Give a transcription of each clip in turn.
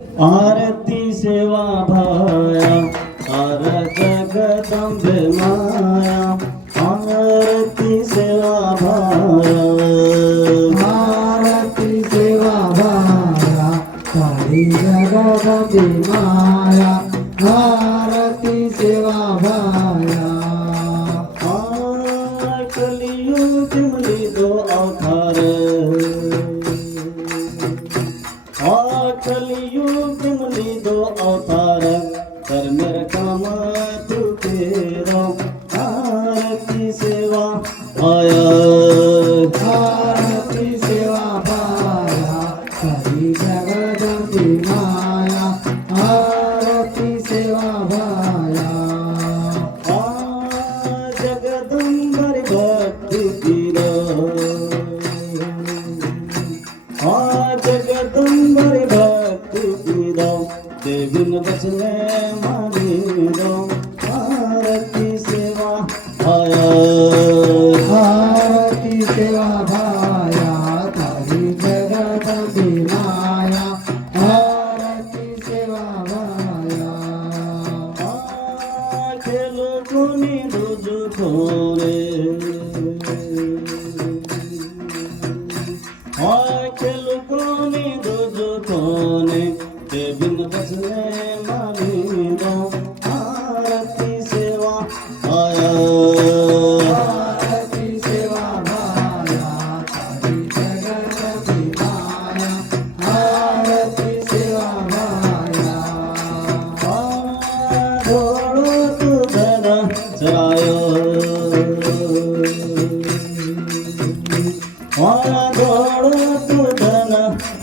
आरती सेवा भाया हर जगदम्बे माया आरती सेवा भाया आरती सेवा भाया सारी जगदम्बे माया आरती सेवा भाया कलियुग में दो अवतार कलियुग में दो अवतार कर मेरा काम तू तेरा आरती सेवा आया आरती सेवा भाया सारी जगदम्बे माया आरती सेवा भाया जगदम्बर भक्ति कीरा जगदम्बर भक्ति कीरा देविन बचने मारी दो आरती सेवा आया आरती सेवा भाया तारी जगदम्बे माया आरती सेवा भाया खेलो कोनी रुजु कोरे खेलो कोनी रुजु कोने देविन बचने मानी दो आरती सेवा आया आरती सेवा भाया तारी जगदम्बे माया आरती सेवा भाया घोड़ो तू धन चरायो घोड़ो तू धन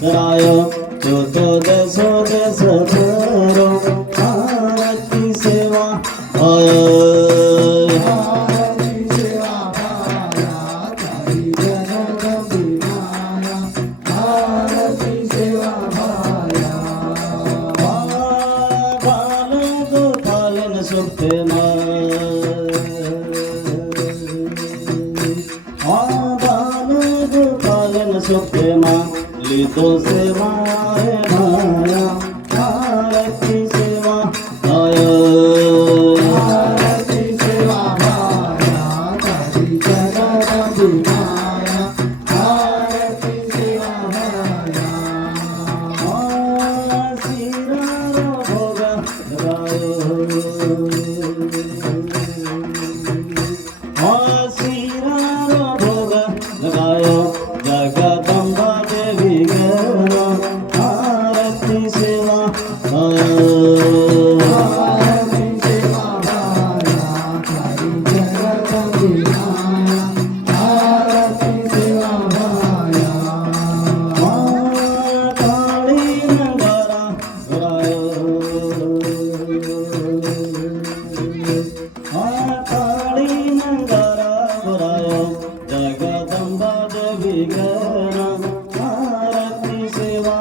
चरायो तो देशो देश धरो आरती सेवा आया आरती सेवा भाया तारी जगदम्बे माया आरती सेवा भाया बालो गोपालन सुखते बालो गोपालन सुखते लितो सेवा है माया आरती सेवा आया आरती सेवा भाया तारी जगदम्बे माया आरती सेवा भाया श्रीराम भोग लगायो श्रीराम भोग लगायो जगदम्बा देवी गणा आरती सेवा आरती सेवा भाया तारी जगदम्बे माया आरती सेवा भाया काली नंगारा करायो काली नंगारा करायो जगदम्बा देवी गणा आरती सेवा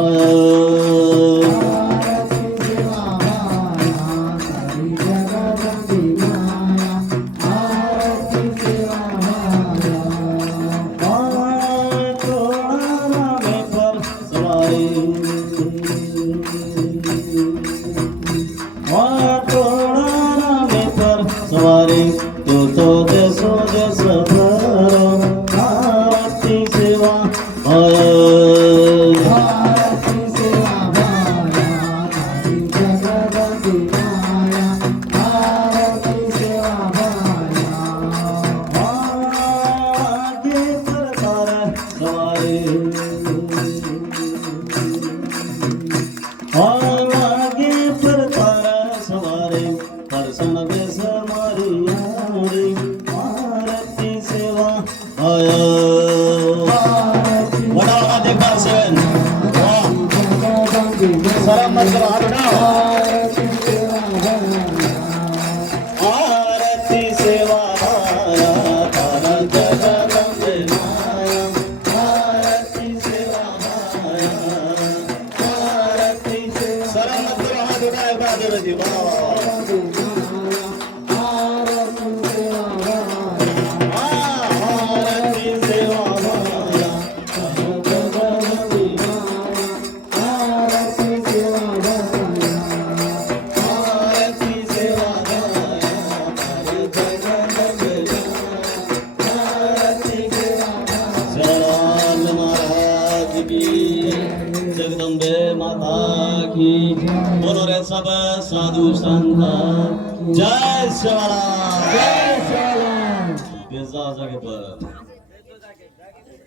आरती सेवा भाया तारी जगदम्बे माया आरती सेवा भाया थोड़ा में पर सवारी थोड़ा में पर सवारी तो देशो देश भरो आरती सेवा आरती सेवा भाया तारी जगदम्बे माया आरती सेवा भाया आगे प्रकार सवारी आगे प्रकार सवारी दर्शन बेस मारी आरती सेवा आया आरती वडाला देखा सेन जगदम्बे सलाम मत करो हाथ उठाओ आरती सेवा भाया आरती सेवा भाया तारा जगदम्बे माया आरती सेवा भाया आरती सलाम मत करो हाथ उठाओ देवती बाबा आरती सेवा भाया आरती सेवा भाया जगदम्बे माया आरती की जगदंबे माता की बोलो रे सब साधु संत जय शिवराम जय शिवराम बेजा जागे पर